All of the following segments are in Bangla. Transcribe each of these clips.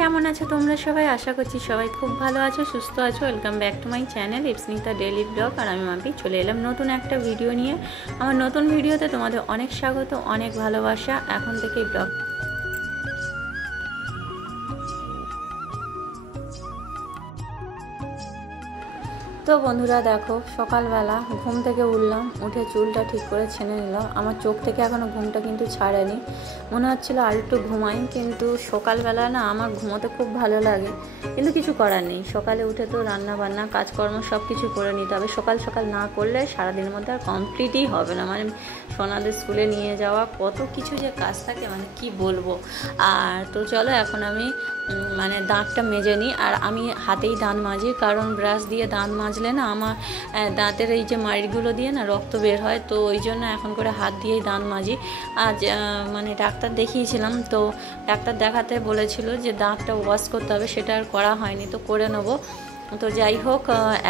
কেমন আছো তোমরা সবাই? আশা করছি সবাই খুব ভালো আছো, সুস্থ আছো। Welcome back to my channel Ipsnita daily blog. আর আমি মাপি চলে এলাম নতুন একটা ভিডিও নিয়ে। আমার নতুন ভিডিওতে তোমাদের অনেক স্বাগত, অনেক ভালোবাসা। এখন থেকেই ব্লগ তো বন্ধুরা দেখো, সকালবেলা ঘুম থেকে উঠলাম, উঠে চুলটা ঠিক করে ছেনে নিলাম। আমার চোখ থেকে এখনও ঘুমটা কিন্তু ছাড়েনি, মনে হচ্ছিলো আর একটু ঘুমাই, কিন্তু সকালবেলা না আমার ঘুমোতে খুব ভালো লাগে, কিন্তু কিছু করার নেই। সকালে উঠে তো রান্না বান্না কাজকর্ম সব কিছু করে নিতে হবে। সকাল সকাল না করলে সারাদিনের মধ্যে আর কমপ্লিটই হবে না। মানে সোনাদের স্কুলে নিয়ে যাওয়া, কত কিছু যে কাজ থাকে, মানে কি বলবো। আর তো চলো এখন আমি দাঁতটা মেজে নিই। আর আমি হাতেই দাঁত মাজি, কারণ ব্রাশ দিয়ে দাঁত মাজলে না আমার দাঁতের এই যে মাড়িগুলো দিয়ে না রক্ত বের হয়, তো ওই জন্য এখন করে হাত দিয়েই দাঁত মাজি। আজ ডাক্তার দেখিয়েছিলাম, তো ডাক্তার দেখাতে বলেছিল যে দাঁতটা ওয়াশ করতে হবে, সেটা আর করা হয়নি, তো করে নেবো। তো যাই হোক,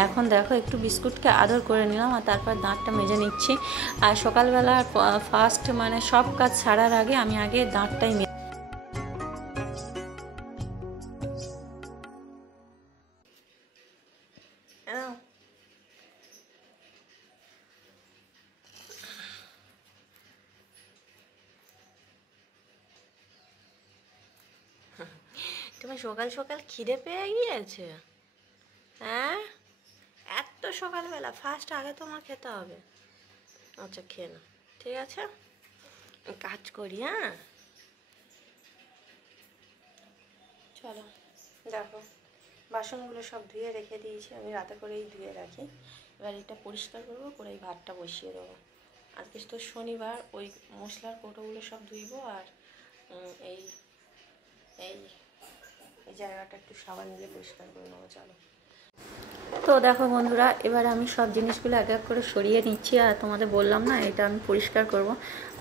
এখন দেখো একটু বিস্কুটকে আদর করে নিলাম, আর তারপর দাঁতটা মেজে নিচ্ছি। আর সকালবেলা ফার্স্ট সব কাজ ছাড়ার আগে আমি আগে দাঁতটাই তোমার সকাল সকাল খিদে পেয়ে গিয়েছে? হ্যাঁ, এত সকালবেলা ফার্স্ট আগে তোমার খেতে হবে। আচ্ছা খেয়ে নাও, ঠিক আছে, কাজ করি। হ্যাঁ চলো, দেখো বাসনগুলো সব ধুয়ে রেখে দিয়েছি, আমি রাতে করেই ধুয়ে রাখি। এবার এটা পরিষ্কার করবো, করে এই ভাতটা বসিয়ে দেবো। আজকে তো শনিবার, ওই মশলার কৌটোগুলো সব ধুইবো। আর এই এই এই জায়গাটা একটু সাবান দিয়ে পরিষ্কার করে নেবো। চলো, তো দেখো বন্ধুরা, এবার আমি সব জিনিসগুলো এক এক করে সরিয়ে নিচ্ছি। আর তোমাদের বললাম না, এটা আমি পরিষ্কার করব,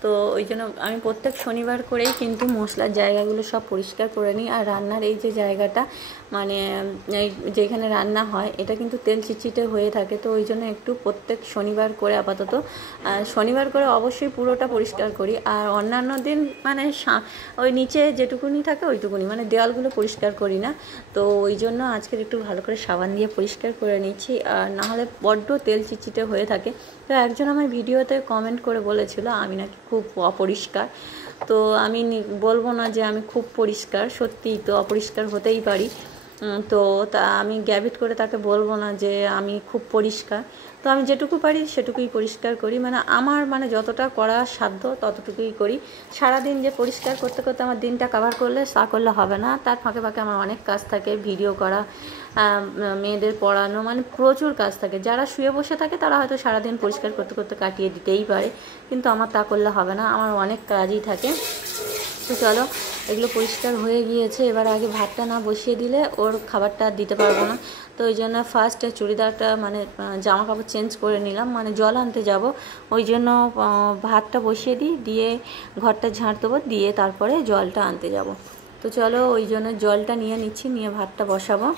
তো ওই জন্য আমি প্রত্যেক শনিবার করেই কিন্তু মশলার জায়গাগুলো সব পরিষ্কার করে নিই। আর রান্নার এই যে জায়গাটা, এই যেখানে রান্না হয়, এটা কিন্তু তেল চিটচিটে হয়ে থাকে, তো ওই জন্য একটু প্রত্যেক শনিবার করে আপাতত শনিবার করে অবশ্যই পুরোটা পরিষ্কার করি। আর অন্যান্য দিন ওই নিচে যেটুকুনি থাকে ওইটুকুনি, দেওয়ালগুলো পরিষ্কার করি না। তো ওই জন্য আজকের একটু ভালো করে সাবান দিয়ে পরিষ্কার করে নিচ্ছি, আর নাহলে বড্ড তেল চিটচিটে হয়ে থাকে। তো একজন আমার ভিডিওতে কমেন্ট করে বলেছিল আমি নাকি খুব অপরিষ্কার। তো আমি বলবো না যে আমি খুব পরিষ্কার, সত্যিই তো অপরিষ্কার হতেই পারি। তো তা আমি গ্যাবিট করে তাকে বলবো না যে আমি খুব পরিষ্কার। তো আমি যেটুকু পারি সেটুকুই পরিষ্কার করি, আমার যতটা করা সাধ্য ততটুকুই করি। সারাদিন যে পরিষ্কার করতে করতে আমার দিনটা কভার করলে তা করলে হবে না, তার ফাঁকে ফাঁকে আমার অনেক কাজ থাকে, ভিডিও করা, মেয়েদের পড়ানো, প্রচুর কাজ থাকে। যারা শুয়ে বসে থাকে তারা হয়তো সারাদিন পরিষ্কার করতে করতে কাটিয়ে দিতেই পারে, কিন্তু আমার তা করলে হবে না, আমার অনেক কাজই থাকে। তো চলো, এগুলো পরিষ্কার হয়ে গিয়েছে। এবার আগে ভাতটা না বসিয়ে দিলে ওর খাবারটা দিতে পারবো না, তো ওই জন্য ফার্স্টে চুড়িদারটা জামা কাপড় চেঞ্জ করে নিলাম, জল আনতে যাব, ওই জন্য ভাতটা বসিয়ে দিই, দিয়ে ঘরটা ঝাঁট দেবো, দিয়ে তারপরে জলটা আনতে যাব। তো চলো, ওই জন্য জলটা নিয়ে নিচ্ছি, নিয়ে ভাতটা বসাবো।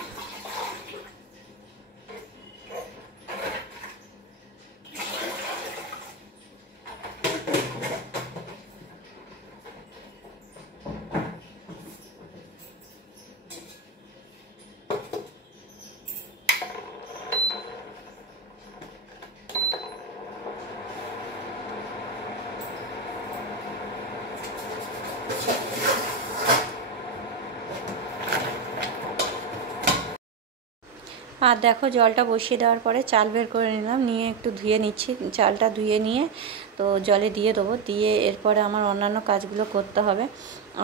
আর দেখো, জলটা বসিয়ে দেওয়ার পরে চাল বের করে নিলাম, নিয়ে একটু ধুয়ে নিচ্ছি। চালটা ধুয়ে নিয়ে তো জলে দিয়ে দেবো, দিয়ে এরপরে আমার অন্যান্য কাজগুলো করতে হবে।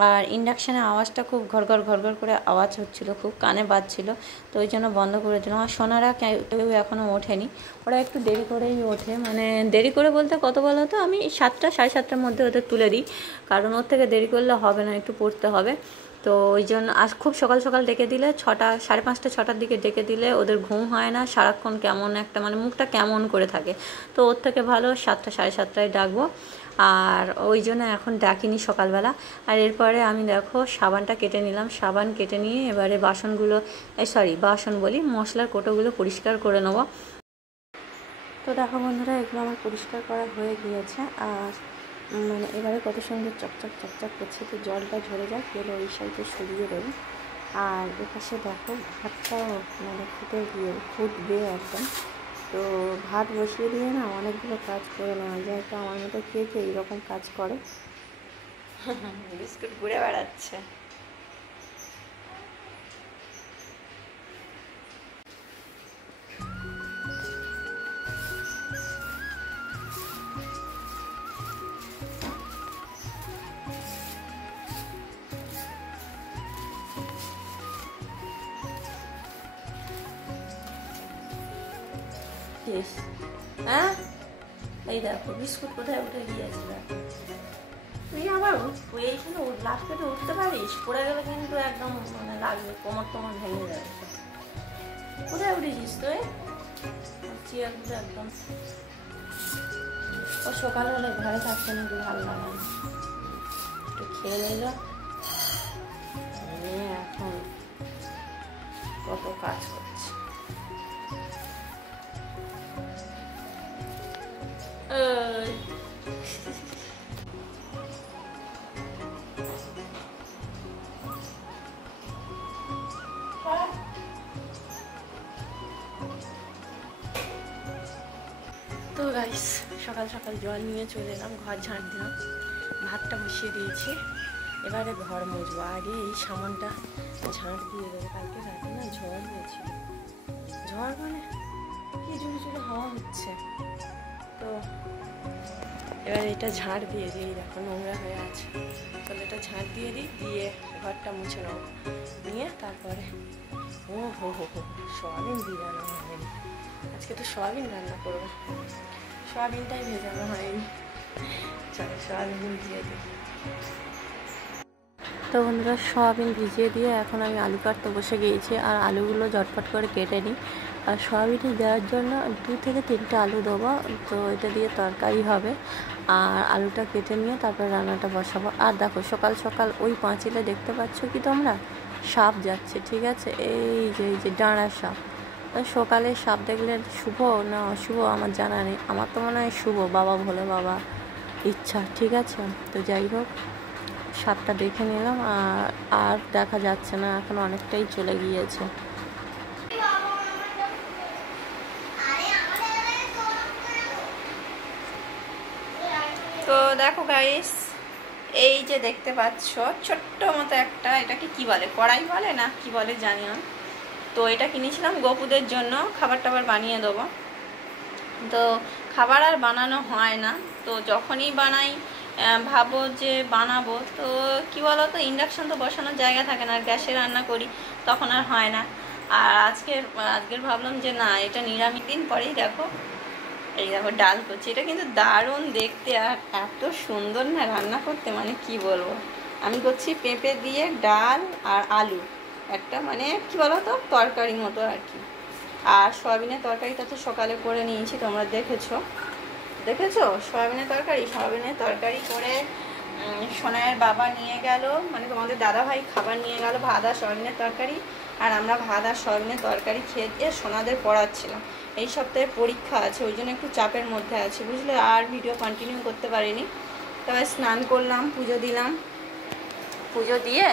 আর ইন্ডাকশানের আওয়াজটা খুব ঘরঘর ঘরঘর করে আওয়াজ হচ্ছিলো, খুব কানে বাজছিল, তো ওই জন্য বন্ধ করে দিলাম। আর সোনারা কেউ এখনও ওঠেনি, ওরা একটু দেরি করেই ওঠে, দেরি করে বলতে কত বলো তো, আমি 7টা সাড়ে 7টার মধ্যে ওদের তুলে দিই, কারণ ওর থেকে দেরি করলে হবে না, একটু পড়তে হবে। তো ওই জন্য আজ খুব সকাল সকাল ডেকে দিলে, 6টা সাড়ে 5টা 6টার দিকে ডেকে দিলে ওদের ঘুম হয় না, সারাক্ষণ কেমন একটা মুখটা কেমন করে থাকে। তো ওর থেকে ভালো 7টা সাড়ে 7টায় ডাকবো, আর ওই জন্য এখন ডাকিনি সকালবেলা। আর এরপরে আমি দেখো সাবানটা কেটে নিলাম, সাবান কেটে নিয়ে এবারে বাসন বলি, মশলার কোটোগুলো পরিষ্কার করে নেবো। তো দেখো বন্ধুরা, এগুলো আমার পরিষ্কার করা হয়ে গিয়েছে। আর এবারে কত সুন্দর চকচক চকচক করছে, তো জলটা ঝরে যাক, গেলে ওই সাইডে সরিয়ে দেবো। আর এপাশে দেখো ভাতটাও মানে ফুটবে একদম। তো ভাত বসিয়ে দিয়ে না অনেকগুলো কাজ করে নেওয়া যায়, তো আমার মতো কে কে এইরকম কাজ করে। বিস্কুট ঘুরে বেড়াচ্ছে। হ্যাঁ এই দেখো বিস্কুট কোথায় উঠে গিয়েছে দেখো। তুই আবার এইখানে লাস্ট পেটে উঠতে পারিস, পড়ে গেলে কিন্তু একদম মানে লাগবে, কোমর টোমর ভেঙে যাবে। কোথায় উঠেছিস তুই? চেয়ারগুলো একদম ও সকাল হলে ঘরে থাকতে নাকি ভালো লাগে না, একটু খেয়ে নিল। এখন কত কাজ করছে। তো গাইস সকাল সকাল জল নিয়ে চলে এলাম, ঘর ঝাঁট দিলাম, ভাতটা বসিয়ে দিয়েছি, এবারে ঘর মুছবো। আগে এই সামানটা ঝাঁট দিয়ে দেবো। কালকে রাতে না ঝড় হয়েছিল, ঝড় মানে কি জোরে জোরে হাওয়া হচ্ছে। তো এবার এটা ঝাঁট দিয়ে দিই, দেখো নোংরা হয়ে আছে, তাহলে এটা ঝাঁট দিয়ে দিই, দিয়ে ঘরটা মুছে নেবো, নিয়ে তারপরে ও হো হো হো সোয়াবিন ভিজানো হয়নি, আজকে তো সোয়াবিন রান্না করবো, সোয়াবিনটাই ভেজানো হয়নি। চলো সোয়াবিন ভিজিয়ে দিই। তো বন্ধুরা সোয়াবিন ভিজিয়ে দিয়ে এখন আমি আলু কাটতে বসে গিয়েছি, আর আলুগুলো ঝটপট করে কেটে নিই। আর সোয়াবিনে দেওয়ার জন্য 2 থেকে 3টে আলু দেবো, তো এটা দিয়ে তরকারি হবে। আর আলুটা কেটে নিয়ে তারপর রান্নাটা বসাবো। আর দেখো সকাল সকাল ওই পাঁচিলে দেখতে পাচ্ছ কি তোমরা, সাপ যাচ্ছে, ঠিক আছে, এই যে ডাঁড়া সাপ। সকালে সাপ দেখলে শুভ না অশুভ আমার জানা নেই, আমার তো মনে হয় শুভ, বাবা ভোলে বাবা ইচ্ছা, ঠিক আছে। তো যাই হোক সাপটা দেখে নিলাম, আর দেখা যাচ্ছে না, এখন অনেকটাই চলে গিয়েছে। তো দেখো গাইস, এই যে দেখতে পাচ্ছ ছোট্ট মতো একটা, এটাকে কি বলে, কড়াই বলে না কি বলে জানি না। তো এটা কিনেছিলাম গপুদের জন্য, খাবার টাবার বানিয়ে দেবো। তো খাবার আর বানানো হয় না, তো যখনই বানাই ভাবো যে বানাবো, তো কি বলো তো ইন্ডাকশান তো বসানোর জায়গা থাকে না, আর গ্যাসে রান্না করি তখন আর হয় না। আর আজকের ভাবলাম যে না, এটা নিরামিষ দিন, পরেই দেখো এই দেখো ডাল করছি। এটা কিন্তু দারুণ দেখতে আর এত সুন্দর না রান্না করতে, মানে কি বলবো। আমি করছি পেঁপে দিয়ে ডাল আর আলু, একটা মানে কি বলো তো তরকারি মতো আর কি। আর সয়াবিনের তরকারিটা তো সকালে করে নিয়েছি, তোমরা দেখেছো সয়াবিনের তরকারি করে সোনায়ের বাবা নিয়ে গেল, মানে তোমাদের দাদা ভাই খাবার নিয়ে গেল, ভাত আর সয়াবিনের তরকারি। আর আমরা ভাত আর সয়াবিনের তরকারি খেয়ে দিয়ে সোনাদের পড়াচ্ছিলাম। এই সপ্তাহে পরীক্ষা আছে, ওই জন্য একটু চাপের মধ্যে আছে বুঝলে, আর ভিডিও কন্টিনিউ করতে পারিনি। তবে স্নান করলাম, পুজো দিলাম, পুজো দিয়ে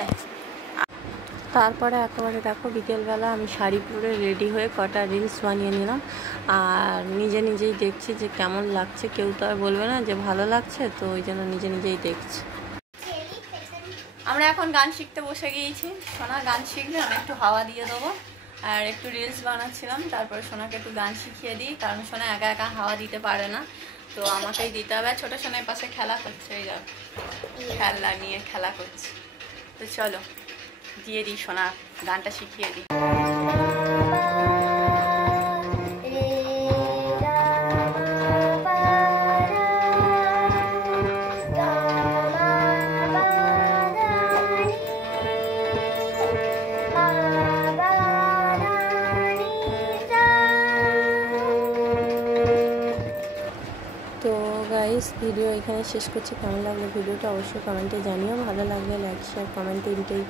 তারপরে একেবারে দেখো বিকেলবেলা আমি শাড়ি পরে রেডি হয়ে কটা রিলস বানিয়ে নিলাম। আর নিজেই দেখছি যে কেমন লাগছে, কেউ তো আর বলবে না যে ভালো লাগছে, তো ওই জন্য নিজেই দেখছি। আমরা এখন গান শিখতে বসে গিয়েছি, সোনা গান শিখলে আমি একটু হাওয়া দিয়ে দেবো। আর একটু রিলস বানাচ্ছিলাম, তারপরে সোনাকে একটু গান শিখিয়ে দিই, কারণ সোনা একা একা হাওয়া দিতে পারে না, তো আমাকেই দিতে হবে। ছোটো সোনার পাশে খেলা করছে, এই যাও খেলনা নিয়ে খেলা করছে। তো চলো দিয়ে দিই, সোনা গানটা শিখিয়ে দিই। তো গাইস ভিডিও এখানে শেষ করছি, কেমন লাগলো ভিডিওটা অবশ্যই কমেন্টে জানিও, ভালো লাগলে লাইক শেয়ার কমেন্ট তিনটেই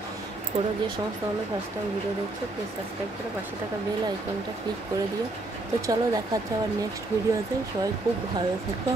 করো। যে সমস্ত বন্ধু ফার্স্ট টাইম ভিডিও দেখছো প্লিজ সাবস্ক্রাইব করে পাশে থাকা বেল আইকনটা ক্লিক করে দিও। তো চলো দেখা হচ্ছে আবার নেক্সট ভিডিওতে, সবাই খুব ভালো থেকো।